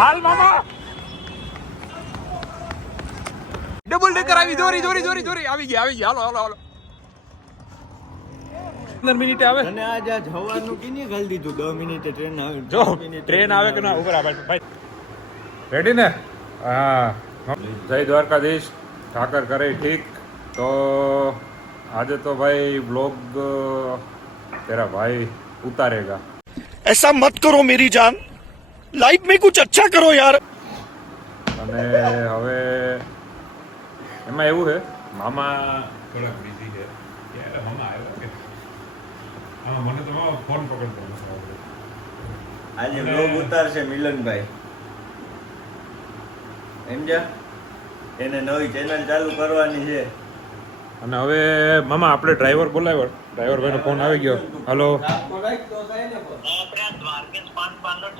હાલ મામા double decker આવી દોરી આવી ગયા હાલો 15 મિનિટે આવે અને આજ જવાનું કિની ગાલ દીધું 10 મિનિટે ટ્રેન આવે જો ટ્રેન આવે કે ના ઉપર આ ભાઈ રેડી ને હા જય દ્વારકાધીશ ઠાકર કરે ઠીક તો આજે તો ભાઈ વ્લોગ तेरा भाई उतारेगा ऐसा मत करो मेरी जान लाइफ में कुछ अच्छा करो यार અને હવે એમાં એવું છે મામા થોડાક બિઝી છે યાર મામા આવ્યો કે હા મને તો ફોન પકડતો આજે વ્લોગ ઉતારશે મિલનભાઈ સમજ્યા એને નવી ચેનલ ચાલુ કરવાની છે અને હવે મામા આપણે ડ્રાઈવર બોલાવ્યો ડ્રાઈવર ભાઈનો ફોન આવી ગયો હાલો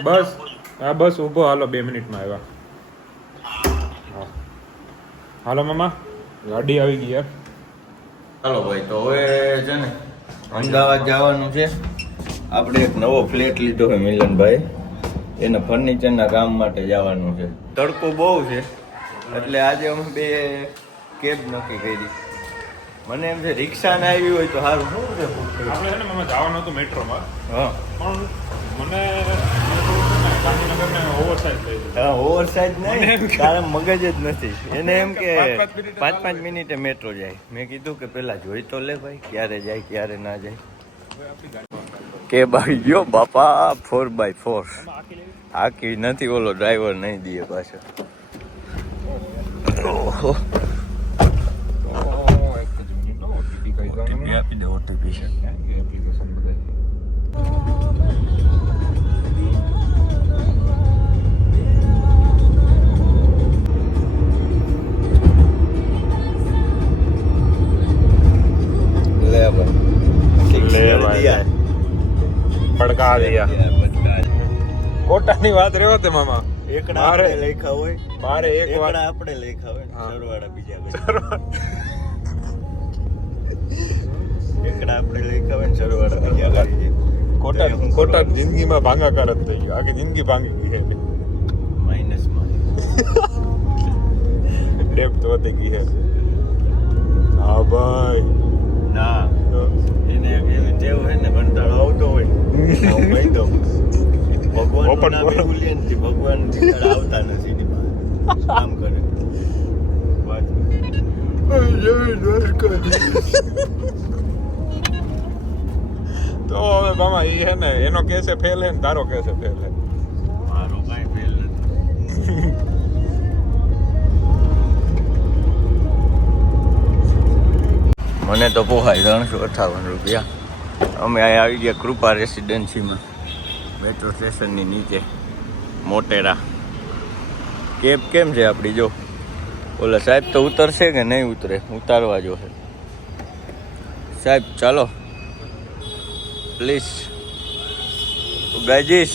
બસ હા બસ ઊભો હાલો 2 મિનિટમાં આવ્યા હાલો મામા ગાડી આવી ગઈ યાર ચાલો ભાઈ તો હવે છે ને અમદાવાદ જવાનું છે આપણે એક નવો ફ્લેટ લીધો છે મિલનભાઈ એના ફર્નિચરના કામ માટે જવાનું છે તડકો બહુ છે એટલે આજે અમે બે કેબ નક્કી કરી મને એમ છે રિક્ષા ને આવી હોય તો સારું શું છે આપણે છે ને મામા જવાનું હતું મેટ્રોમાં હા પણ મને ગાંધીનગરને ઓવરસાઇઝ થઈ ગયું હા ઓવરસાઇઝ નહીં તારા મગજ જ નથી એને એમ કે 5-5 મિનિટે મેટ્રો જાય મેં કીધું કે પેલા જોઈ તો લે ભાઈ ક્યારે જાય ક્યારે ના જાય કે ભાઈ ગયો બાપા 4x4 આખી નથી ઓલો ડ્રાઈવર નહીં દે પાછો ઓહો આપી દે ઓટીપી છે એપ્લિકેશન બધા પડકા દિયા કોટાની વાત રહ્યો તે મામા એકડા આપણે લેખા હોય મારે એક વાર આપણે લેખા હોય સરવાળા બીજા એકડા આપણે લેખા હોય સરવાળા બીજા કોટા જિંદગીમાં ભાંગાકાર જ થઈ ગયો આખી જિંદગી ભાંગી ગઈ છે માઇનસમાં ડેપ્થ વધી ગઈ છે હા ભાઈ ના એને એવી ટેવ હોય ને કંટાળો આવતો હોય હું કહી દઉં ભગવાન ભગવાન આવતા નથી કામ કરે તો હવે મામા એ છે ને એનો કેસે ફેલ હે ને તારો કેસે ફેલ હે મારો કાંઈ ફેલ નથી મને તો પોહાય 358 રૂપિયા અમે અહીંયા આવી ગયા કૃપા રેસિડેન્સીમાં મેટ્રો સ્ટેશનની નીચે મોટેરા કેબ કેમ છે આપણી જો ઓલા સાહેબ તો ઉતરશે કે નહીં ઉતરે ઉતારવા જો છે સાહેબ ચાલો પ્લીઝ ગાયજીસ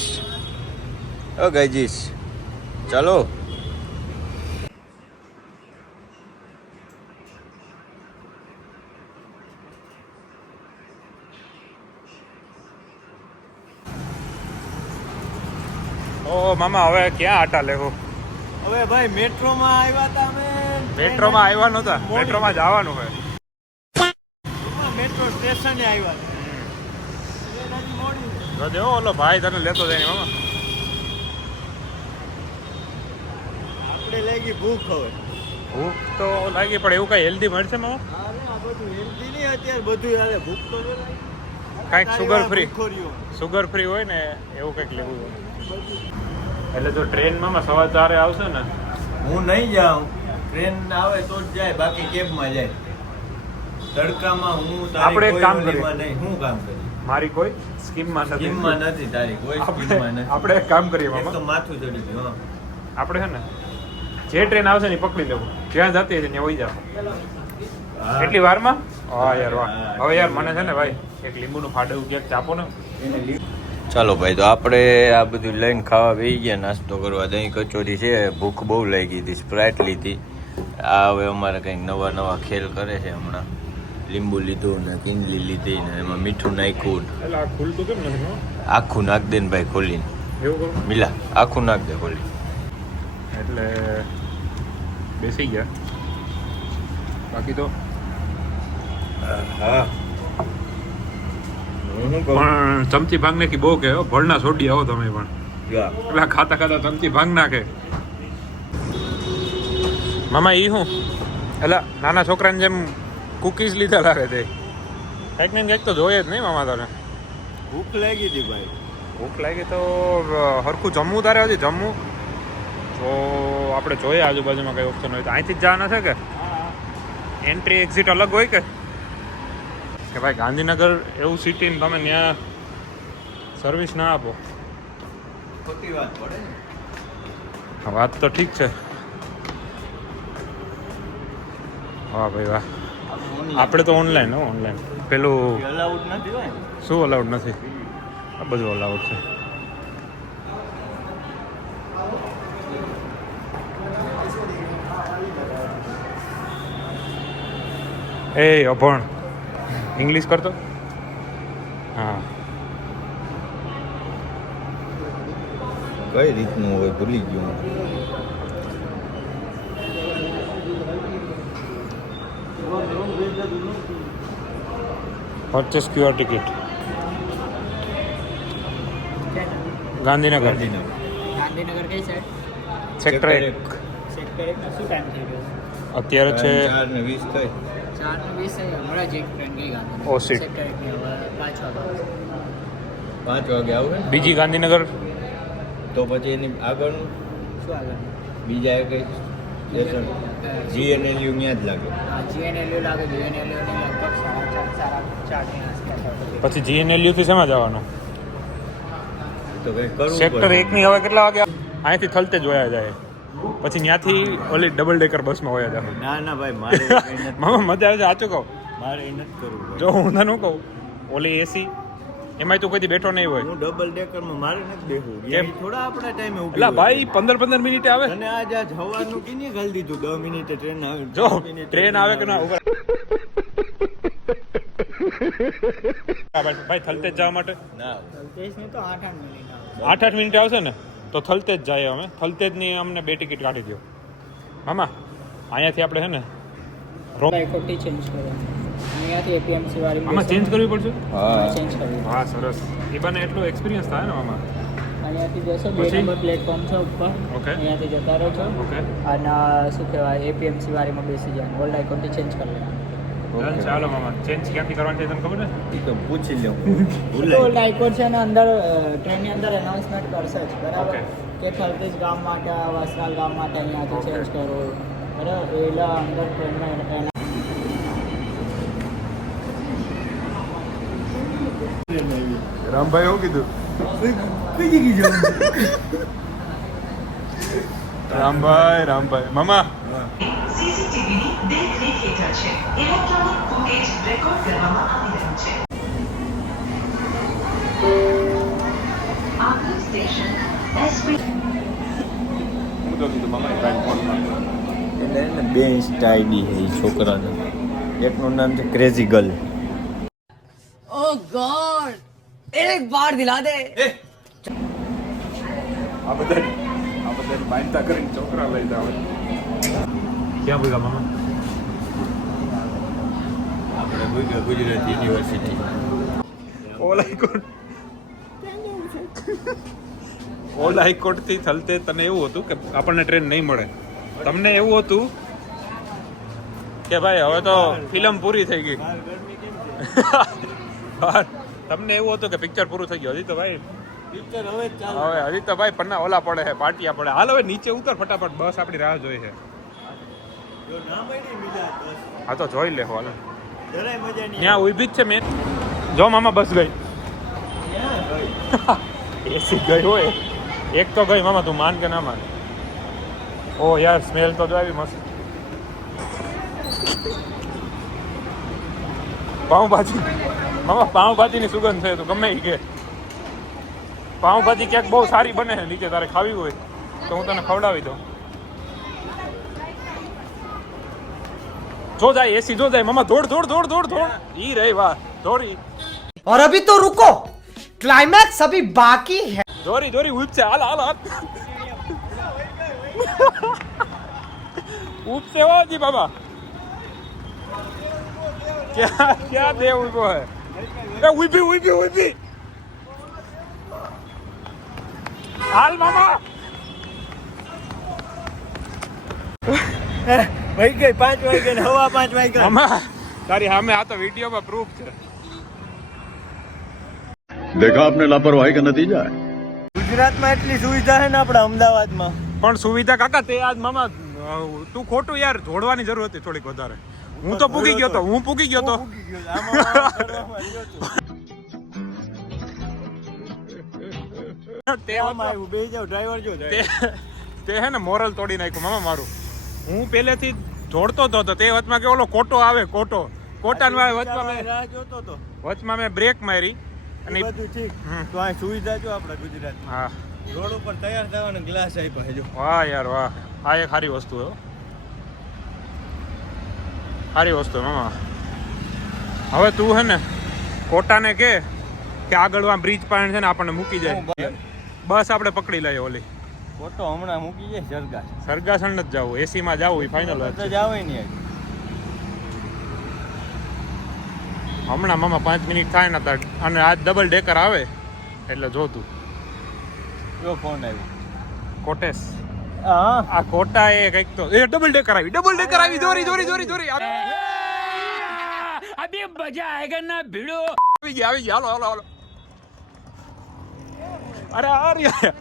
ઓ ગાયજીસ ચાલો ઓ મામા હવે ક્યાં આટા લેવો હવે ભાઈ મેટ્રોમાં આવ્યા હતા અમે મેટ્રોમાં આવ્યા નહોતા મેટ્રોમાં જવાનું હોય મેટ્રો સ્ટેશને આવ્યા તો દેવો ઓલો ભાઈ તને લેતો જાય ને મામા આપણે લાગી ભૂખ હવે ભૂખ તો લાગી પણ એવું કઈ હેલ્ધી મળશે મામા અરે આ બધું હેલ્ધી નહીં અત્યારે બધું યાર ભૂખ તો કાંઈક સુગર ફ્રી હોય ને એવું કંઈક લેવું હોય એટલે જો ટ્રેનમાં સવા 4 આવશે ને હું નહીં જાઉં ટ્રેન આવે તો જ જાય બાકી કેબમાં જાય તડકામાં હું આપણે એક કામ કરીએ નહીં હું કામ કરી મારી કોઈ સ્કીમમાં નથી તારી કોઈ સ્કીમમાં નથી આપણે એક કામ કરીએ મામા તો માથું ચડી ગયું આપણે છે ને જે ટ્રેન આવશે ને પકડી લેવું જ્યાં જતી હશે ત્યાં વહી જાવ એટલી વારમાં હા યાર વાહ હવે યાર મને છે ને ભાઈ એક લીંબુનું ફાડવું ક્યાંક ચાપો ને ચાલો ભાઈ તો આપણે આ બધું લઈને ખાવા બેસી ગયા નાસ્તો કરવા દહીં કચોરી છે ભૂખ બહુ લાગી હતી સ્પ્રાઇટ લીધી આ હવે અમારે કંઈક નવા ખેલ કરે છે હમણાં લીંબુ લીધું ને કિંજલી લીધી ને એમાં મીઠું નાખ્યું એટલે આ ખુલતું કેમ નથી આખું નાખ દે ને ભાઈ ખોલીને એવું કરું મિલા આખું નાખ દે ખોલી એટલે બેસી ગયા. બાકી તો હા પણ ચમચી ભાંગ નાખી બહુ કે ભળના છોડી આવો તમે પણ યા પેલા ખાતા ખાતા ચમચી ભાંગ નાખે. મામા ઈ હું એટલે નાના છોકરાને જેમ કુકીઝ લીધા લાગે તે કંઈક ને કંઈક તો જોઈએ જ નહીં મામા તારે. ભૂખ લાગી હતી ભાઈ. ભૂખ લાગી તો હરખું જમવું તારે હજી જમવું તો આપણે જોઈએ આજુબાજુમાં કઈ ઓપ્શન હોય તો અહીંથી જ જવાના છે કે એન્ટ્રી એક્ઝિટ અલગ હોય કે ભાઈ ગાંધીનગર એવું સિટી ને તમે ત્યાં સર્વિસ ના આપો. ખોટી વાત પડે ને. વાત તો ઠીક છે. વાહ ભાઈ વાહ. આપણે તો ઓનલાઈન હો ઓનલાઈન પેલું અલાઉડ નથી હોય ને. શું અલાઉડ નથી? આ બધું અલાઉડ છે. એ અભણ ઇંગ્લિશ કરતો. હા કઈ રીતનું હોય ભૂલી ગયો. Purchase QR ticket Gandhinagar Gandhinagar કઈ સાઈડ? સેક્ટર 1 સેક્ટર 1 શું ટાઈમ થઈ ગયો? અત્યારે છે 4:20 થઈ. 4:20 હમણાં જ એક ટ્રેન ગઈ ગાંધીનગર. ઓ સીટ. સેક્ટર 1 ની હવે 5 વાગે 5 વાગે આવે બીજી ગાંધીનગર તો પછી એની આગળનું શું આગળ? બીજા કઈ સ્ટેશન જીએનએલયુ ત્યાં જ લાગે. જીએનએલયુ લાગે. જીએનએલયુ ની લગભગ 4:30 ની આસપાસ આવશે. પછી જીએનએલયુ થી શેમાં જવાનું? તો કઈ કરવું સેક્ટર 1 ની હવે કેટલા વાગે અહીંથી થલતે જ વયા જાય પછી ત્યાંથી ઓલી ડબલ ડેકર બસમાં વયા જાય. ના ના ભાઈ મારે કઈ નથી. મામા મજા આવે છે સાચું કહું. મારે એ નથી કરવું. જો હું તને કહું ઓલી એસી એમાંય તું કોઈ બેઠો નહીં હોય. હું ડબલ ડેકરમાં મારે નથી બેસવું. કેમ? એ થોડા આપણા ટાઈમે ઊભી એટલે હોય. ભાઈ 15 મિનિટે આવે. અને આજ હવાનું કીને ઘાલી દીધું 10 મિનિટે ટ્રેન આવે. જો 10 મિનિટે ટ્રેન આવે કે ના ઉભા ભાઈ થલતે જ જવા માટે ના 30 તો 8 મિનિટ આવે. 8 મિનિટ આવશે ને તો થલતે જ જાય. અમે થલતે જ ની અમને 2 ટિકિટ કાઢી દો મામા. અહીંયાથી આપણે છે ને ભાઈ ખોટી ચેન્જ કરવાની. અહીંયાથી એપીએમસી વાળી આમાં ચેન્જ કરવી પડશે. હા ચેન્જ કરવી. હા સરસ. એ બને એટલો એક્સપિરિયન્સ થાય ને મામા. અહીંયાથી જશો 2 પછી? નંબર પ્લેટફોર્મ છે ઉપર. ઓકે. અહીંયાથી જતા રહો છો ઓકે અને શું કહેવાય એપીએમસી વાળીમાં બેસી જાય. ઓલ્ડ આઈકોનથી ચેન્જ કરી લેવાનું. ડન. ચાલો મામા ચેન્જ ક્યાંથી કરવાની છે તને ખબર ને? એ તો પૂછી લઉં. ઓલ્ડ આઈકોન છે ને અંદર ટ્રેનની અંદર એનાઉન્સમેન્ટ કરશે જ બરાબર ઓકે. કે થલતેજ ગામ માટે વસ્ત્રાલ ગામ માટે અહીંયાથી ઓકે. ચેન્જ કરો બરાબર. એટલે અંદર ટ્રેનમાં રામભાઈ શું કીધું? કઈ જગ્યાએ જવું? રામભાઈ મામા સીસીટીવીની દેખરેખ હેઠળ છે. ઇલેક્ટ્રોનિક ફૂટેજ રેકોર્ડ કરવામાં આવી રહ્યું છે. આગળ સ્ટેશન એસપી હું તો કીધું મામા ભાઈ ફોનમાં એટલે એને 2 ઇન્સ્ટા આઈડી છે એ છોકરાને. એકનું નામ છે ક્રેઝી ગર્લ. ओह गॉड एक बार दिला दे આ બધા બાંધતા કરીને છોકરા લઈ જાવ. ક્યાં ભૂગા મામા? આપણે ગુજરાત યુનિવર્સિટી. ઓલ હાઈકોર્ટ થી થલતે તને એવું હતું કે આપણને ટ્રેન નહીં મળે. તમને એવું હતું કે ભાઈ હવે તો ફિલ્મ પૂરી થઈ ગઈ. તમને એવું હતું કે પિક્ચર પૂરું થઈ ગયું. હજી તો ભાઈ પિક્ચર હવે ચાલુ. હવે હજી તો ભાઈ પન્ના ઓલા પડે છે પાટિયા પડે. હાલ હવે નીચે ઉતર ફટાફટ બસ આપણી રાહ જોઈ છે. જો ના મળી બીજા બસ હા તો જોઈ લે હાલ. જરાય મજા નહીં. ત્યાં ઊભી જ છે મેન. જો મામા બસ ગઈ. એસી ગઈ હોય એક તો ગઈ મામા. તું માન કે ના માન? ઓ યાર સ્મેલ તો જો આવી મસ્ત. પાઉંભાજી મામા પાઉંભાજીની સુગંધ છે. તો ગમે એ કે પાઉંભાજી ક્યાંક બહુ સારી બને છે નીચે. તારે ખાવી હોય તો હું તને ખવડાવી દઉં. જો જાય એસી જો જાય મામા. દોડ દોડ દોડ દોડ દોડ. ઈ રહી વાહ દોડી और अभी तो रुको क्लाइमैक्स अभी बाकी है દોરી દોરી ઉપસે હાલ હાલ હાલ. ઉપસે हो जी बाबा क्या क्या देव उनको है ए उभी हाल मामा વહી ગઈ 5 વાગે ને હવા 5 વાગે મામા તારી સામે આ તો વિડીયોમાં પ્રૂફ છે देखा आपने लापरवाही का नतीजा है ગુજરાતમાં એટલી સુવિધા છે ને આપણા અમદાવાદમાં પણ સુવિધા કાકા તે આજ મામા તું ખોટું યાર જોડવાની જરૂર હતી થોડીક વધારે હું તો પૂગી ગયો તો તે હે ને મોરલ તોડી નાખ્યું મામા મારું હું પહેલેથી જોડતો હતો તે વચમાં કે ઓલો કોટો આવે કોટાના વચમાં મેં બ્રેક મારી અને બધું ઠીક તો આ સુવિધા જો આપણા ગુજરાતમાં હા રોડ ઉપર તૈયાર થવાનો ગ્લાસ આપ્યા છે જો વાહ યાર વાહ આ એક સારી વસ્તુ હે સારી વસ્તુ મામા હવે તું હે ને કોટાને કે આગળ આ બ્રિજ પાસે છે ને આપણને મૂકી જાય બસ આપણે પકડી લઈએ ઓલી ફોટો હમણાં મૂકી જાય સરગાસણ જ જવું એસી માં જવું એ ફાઇનલ તો જાવે નહીં હમણાં મામા 5 મિનિટ થાય ને અને આજ ડબલ ડેકર આવે એટલે જોતું જો ફોન આવ્યો કોટેશ હા આ કોટા એ કઈક તો એ ડબલ ડેકર આવી દોરી અબે મજા આયેગા ના ભીડો આવી ગયા હાલો અરે આ રહ્યા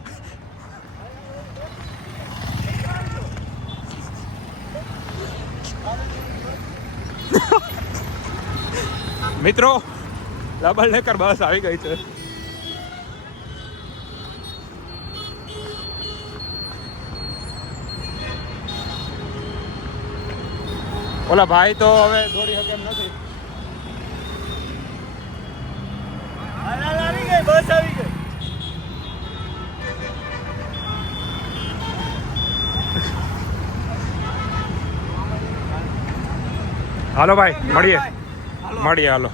મિત્રો ડબલ ડેકર બસ આવી ગઈ છે ઓલા ભાઈ તો હવે દોડી શકે એમ નથી આવી ગઈ બસ આવી ગઈ હાલો ભાઈ મળીએ હાલો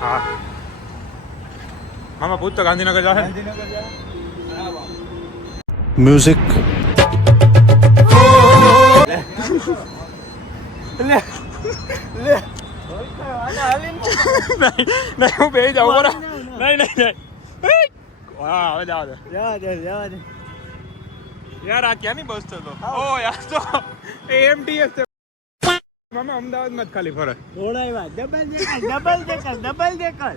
હા મામા પૂછ તો ગાંધીનગર જશે ને म्यूजिक નહીં હું બે જાઉં બરાબર નહીં હા હવે જાવ દે યાર આ ક્યાંની બસ છે તો ઓ યાર તો એમટીએસ છે મામા અમદાવાદમાં જ ખાલી ફરે થોડાવ્યા ડબલ ડેકર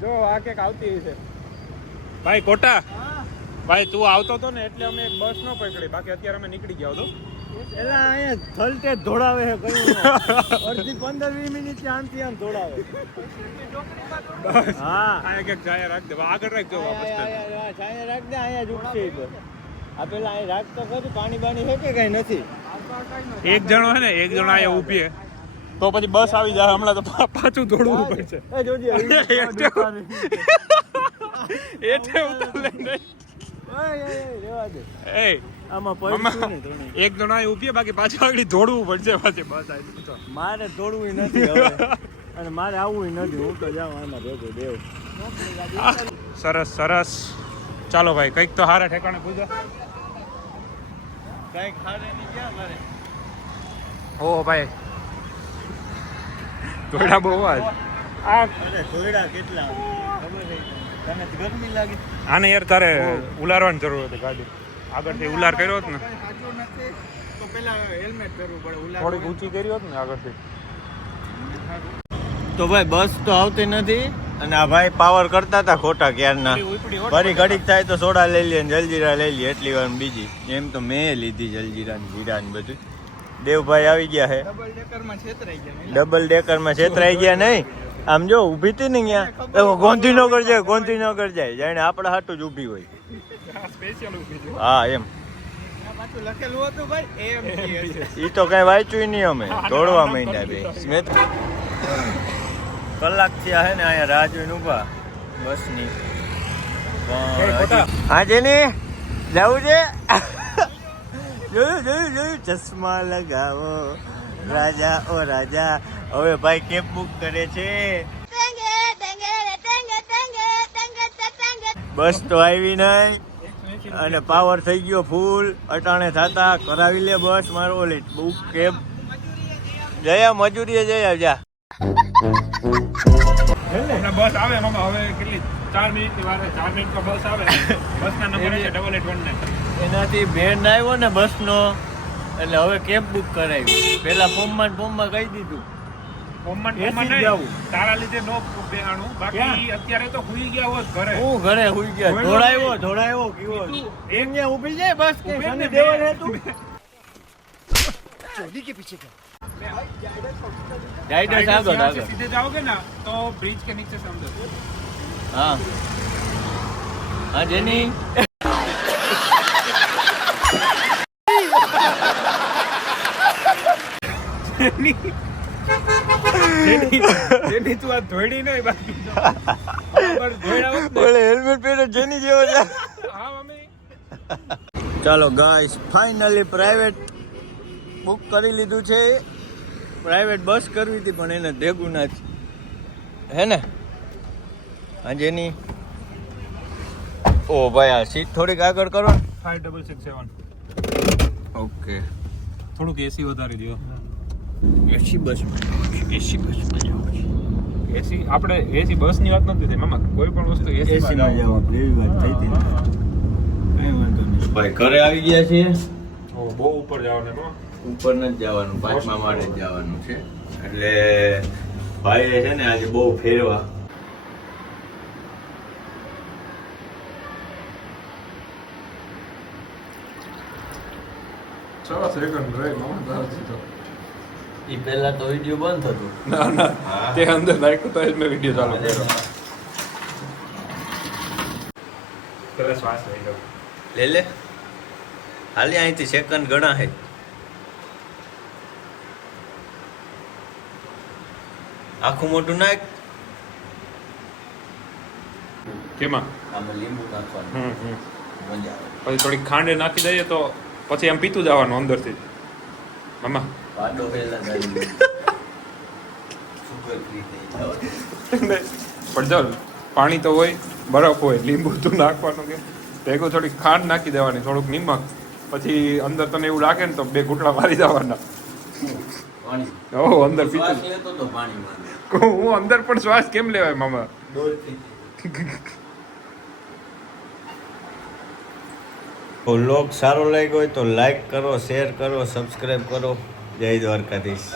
જો આ કેક આવતી છે ભાઈ કોટા ભાઈ તું આવતો હતો ને એટલે અમે એક બસ ન પકડી બાકી અત્યારે અમે નીકળી ગયા હતો એલા અહીંયા થલટે દોડાવે છે કયું અડધી 15-20 મિનિટ આમથી આમ દોડાવે હા આ એક જાય રાખ દે આગળ રાખજો વાપસ છાયા રાખ દે અહીંયા જ ઉઠશે તો આ પેલા અહીં રાખ તો ખરું પાણી બાણી છે કે કઈ નથી એક જણો હે ને એક જણો અહીંયા ઊભી હે તો પછી બસ આવી જાય હમણાં તો પાછું દોડવું પડશે એ જોજે એટલે ઉતાર લઈને રેવા દે એ આમાં મામા, પડશું ને થોડી એક જણો અહીં ઊભી હે, બાકી પાછળ આગળ દોડવું પડશે પાછી બસ આવી તો મારે દોડવું નથી હવે અને મારે આવવું નથી હું તો જાઉં આમાં ભેગો દેવ સરસ સરસ ચાલો ભાઈ કંઈક તો હારા ઠેકાણે પૂજા કઈ ખાડે નહીં ક્યાં મારે ઓ ભાઈ દોડા બહુ આજ આ અરે ધોયડા કેટલા ખબર છે તને ગરમી લાગે આને યાર તારે ઉલારવાની જરૂર હતી ગાડી આગળથી ઉલાર કર્યો હોત ને સાચું નથી તો પેલા હેલ્મેટ કરવું પડે થોડીક ઊંચી કરી હોત ને આગળથી તો ભાઈ બસ તો આવતી નથી અને આ ભાઈ પાવર કરતા હતા ખોટા ક્યારના ફરી ઘડીક થાય તો સોડા લઈ લે જલજીરા લઈ લે એટલી વાર બીજી એમ તો મેં લીધી જલજીરા ને જીરા ને બધું દેવભાઈ આવી ગયા છે ડબલ ડેકરમાં છેતરાઈ ગયા નહીં આમ જો ઊભી હતી ને ત્યાં ગોંધીનગર જાય જાણે આપણા હાટું જ ઊભી હોય હા એમ ઈ તો કઈ વાંચ્યું નહીં અમે દોડવા માંડ્યા બે સ્મિત કલાક થયા હે ને અહીંયા રાહ જોઈને ઊભા બસની આજે ને જવું છે જોયું ચશ્મા લગાવો રાજા ઓ રાજા હવે ભાઈ કેબ બુક કરે છે બસ તો આવી નહીં અને પાવર થઈ ગયો ફૂલ અટાણે થતા કરાવી લે બસ મારો ઓલી બુક કેબ જયા મજૂરીએ જયા જા હમણાં બસ આવે મામા હવે કેટલી 4 મિનિટની વાર 4 મિનિટમાં બસ આવે બસના નંબર છે 8819 એનાથી ભેણ આવ્યો ને બસનો એટલે હવે કેબ બુક કરાવી પેલા ફોર્મમાં કહી દીધું ફોર્મમાં એસી નહીં જાવું. તારા લીધે નો બેહાણું બાકી અત્યારે તો હુઈ ગયા હોત ઘરે હું ઘરે હુઈ ગયા ધોળાયો કીવો અહીંયા ઊભી જાય બસ કે ઊભી શનિ ને દેવલ બે. હે તું ગાઈડન્સ આગળ यहाँ से આગળ सीधे जाओगे ना तो ब्रिज के नीचे से अंदर હા હા જેની જેની તું આ ધોઈડી નહીં બાકી બરાબર ધોઈડા હોત ને. ઓલે હેલ્મેટ પહેરે જેની જેવો છે હા મમ્મી ચાલો ગાઈસ ફાઇનલી પ્રાઇવેટ બુક કરી લીધું છે પ્રાઇવેટ બસ કરવી હતી પણ એને ભેગું ના જ હે ને હા જેની ઓ ભાઈ આ સીટ થોડીક આગળ કરો ને 5667 ઓકે થોડુંક એસી વધારી દો એસી બસ એસી આપણે એસી બસ ની વાત નથી થઈ મામા કોઈ પણ વસ્તુ એસી એસી માં જવાનું એવી વાત થઈ હતી કઈ વાંધો નહીં ભાઈ ઘરે આવી ગયા છીએ બહુ ઉપર જવાનું એમાં ઉપર નથી જવાનું પાંચમા માળે જ જવાનું છે એટલે ભાઈ છે ને આજે બહુ ફેરવા ચલો સેકન્ડ રહે મામા એ પહેલા તો વિડીયો બંધ થતું ના ના તે અંદર નાખ્યું તો જ મેં વિડીયો ચાલુ કર્યો પેલા શ્વાસ લઈ લો લે લે હાલી અહીંથી સેકન્ડ ગણા હે આખું મોટું નાખ કેમાં આમાં લીંબુ નાખવાનું મજા આવે પછી થોડીક ખાંડ નાખી દઈએ તો પછી આમ પીતું જવાનું અંદરથી મામા પાડો પહેલા સુગર ફ્રી થઈ જાવ પણ જો પાણી તો હોય બરફ હોય લીંબુ તો નાખવાનું કે ભેગું થોડીક ખાંડ નાખી દેવાની થોડુંક નિમક પછી અંદર તને એવું લાગે ને તો 2 ઘૂંટડા મારી દેવાના પાણી ઓ અંદર શ્વાસ પીતું લેતો તો પાણી માં હું અંદર પણ શ્વાસ કેમ લેવાય મામા ડોલથી વ્લોગ સારો લાગ્યો હોય તો લાઈક કરો શેર કરો સબસ્ક્રાઈબ કરો જય દ્વારકાધીશ